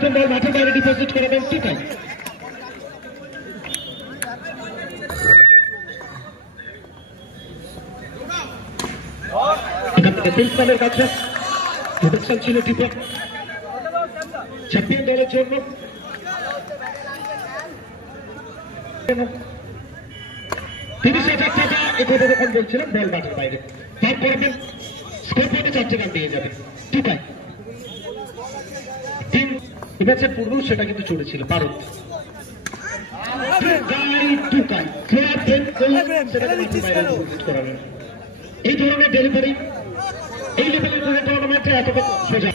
প্রথম বল মাঠের বাইরে ডিপোজিট করাবেন টিকাই। এখান থেকে সিলসনের কাছে প্রোটেকশন ছিল টিপে চ্যাম্পিয়ন দলের জন্য। 30,000 টাকা একথা যখন বলছিলাম বল মাঠের বাইরে তার করবেন স্কোর পয়েন্টে 4 রান দিয়ে যাবে টিকাই। ম্যাচের পূর্ব সেটা কিন্তু চলেছিল ভারত। এই ধরনের ডেলিভারি এই লেভেলের টুর্নামেন্টে এতটা সোজা।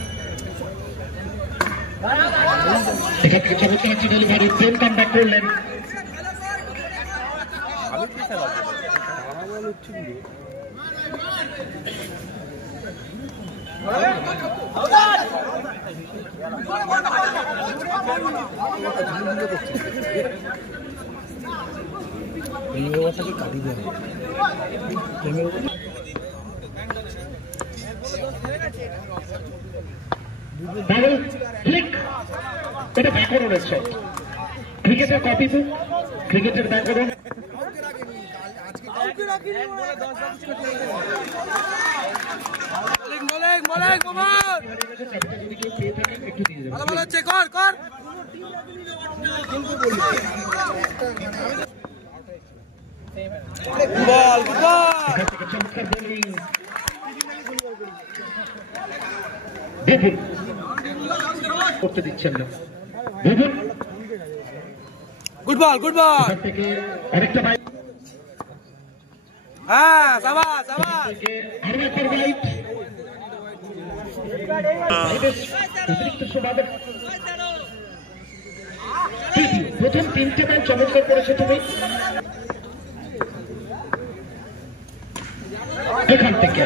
এখান থেকে চমৎকার একটি ডেলিভারি ট্রেন কাম ব্যাক করলেন। এটা ব্যাকরণের শট, ক্রিকেটের কপি বুক, ক্রিকেটের ব্যাকরণ। করতে দিচ্ছেন না গুড বল গুড বল থেকে আরেকটা ভাই। হ্যাঁ সাবাস সাবাস আরো একটা রাইট অতিরিক্ত সুবাদে প্রথম 3টে ম্যাচ চমৎকার করেছে তুমি। এখান থেকে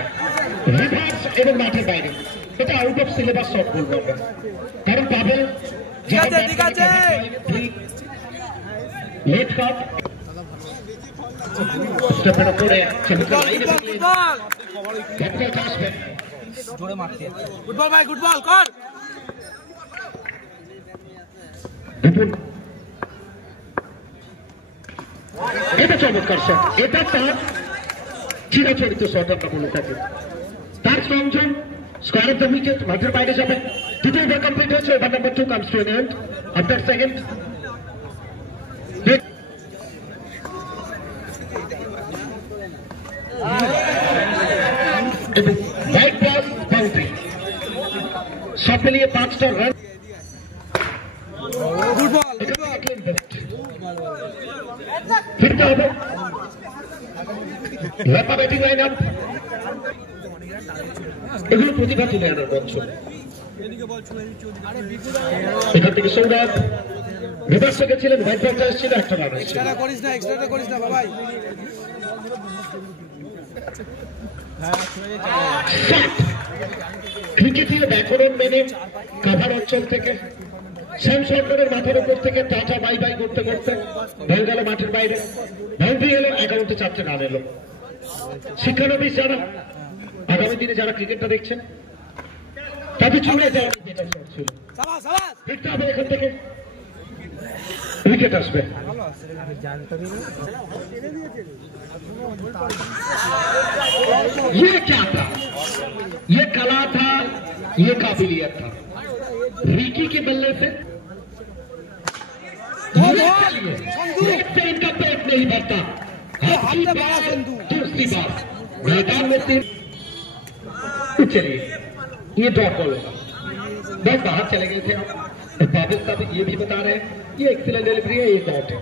রিভার্স এবং মাঠের বাইরে এটা আউট অফ সিলেবাস শট বলবো আমরা, কারণ পাবেল ঠিক আছে লেট কাট স্টেপের উপরে চমৎকার লাইনে ক্যাপ্টেন আসবে জোরে মারতে গুড বল ভাই গুড বল কর বিপুল। এটা চমৎকার শট, এটা তার চিরাচরিত শট আমরা বলে থাকি। তার সংযোগ স্কোয়ার অফ দ্য উইকেট মাঠের বাইরে যাবে। দ্বিতীয় ওভার কমপ্লিট হয়েছে, over number 2 comes to an end after second. Right ball boundary সব মিলিয়ে 5টা রান। গুড বল ফিরতে হবে ল্যাপা ব্যাটিং লাইন আপ, এগুলো প্রতিভা তুলে আনার মঞ্চ। এখান থেকে সৌরভ রিভার্সে গেছিলেন, হোয়াইট বলটা এসেছিল, একটা রান এসেছিল। ক্রিকেটীয় ব্যাকরণ মেনে কাভার অঞ্চল থেকে শ্যাম সরকারের মাথার উপর থেকে টাটা বাই বাই করতে করতে বল গেল মাঠের বাইরে, বাউন্ডারি এলো, অ্যাকাউন্টে 4টে রান এলো। শিক্ষানবিশ যারা আগামী দিনে যারা ক্রিকেটটা দেখছেন তাদের চলে যাওয়ার বেটার শট ছিল। ফিরতে হবে এখান থেকে, উইকেট আসবে। ये क्या था, ये कला था, ये काबिलियत था रिकी के बल्ले से। से इनका पेट नहीं भरता। दूसरी बात मैदान में चलिए ये ड्रॉप बॉल होगा, बस बाहर चले गए थे आप। बाबिल साहब ये भी बता रहे हैं ये एक्सीलेंट डिलीवरी है, ये डॉट है।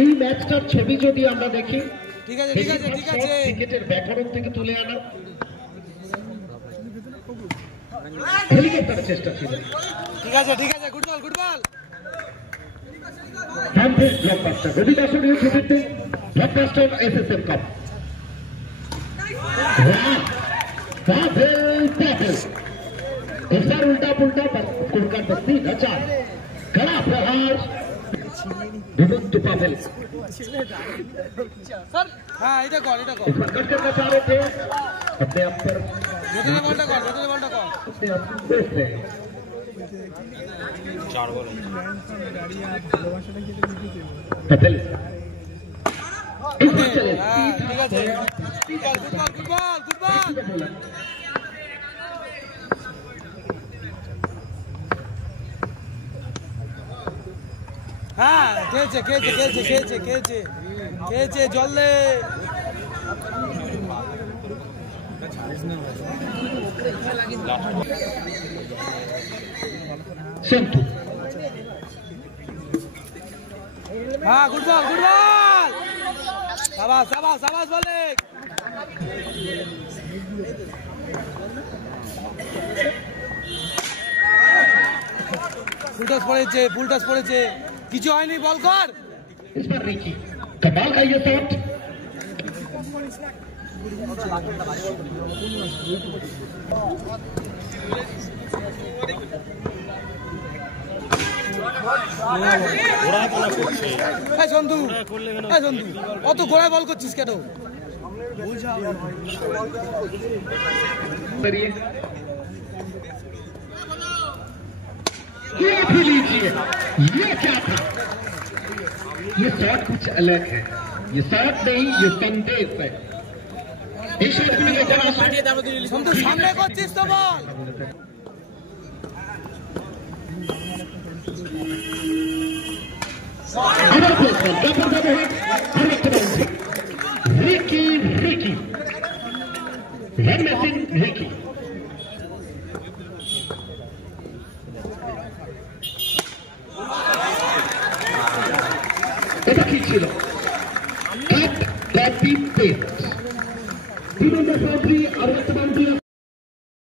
এই ম্যাচটার ছবি যদি আমরা দেখি, ঠিক আছে ঠিক আছে ঠিক আছে, ক্রিকেটের ব্যাকরণ থেকে তুলে আনা হেলিকপ্টারের চেষ্টা ছিল। ঠিক আছে ঠিক আছে good ball good ball. Hendrick blockbuster Rabi দাসের ছবিতে ব্লকবাস্টার এসএসএম কাপ। सर उल्टा पुल्टा कुलकर 30,000 कड़ा प्रहार विमुक्त पावेल सर। हाँ इधर कौन कट करना चाह रहे थे अपने आप पर হ্যাঁ খেয়েছে জল দে হ্যাঁ গুড বল সাবাস বলে ফুল টস পড়েছে কিছু হয়নি বল কর इस पर रिकी कमाल का ये शॉट সন্ধু অত ঘোড়ায় বল করছিস কেন ये भी लीजिए ये क्या था ये शॉट कुछ अलग है ये शॉट नहीं ये संदेश है এই শটগুলো যখন আসে সামনে করছিস তো বল আবার ক্লোজ বল ডাবল ব্যবহার আর একটা boundary Ricky run machine Ricky এটা কি ছিল কাট কপি পেস্ট 3 নম্বর বাউন্ডারি আর একটা বাউন্ডারি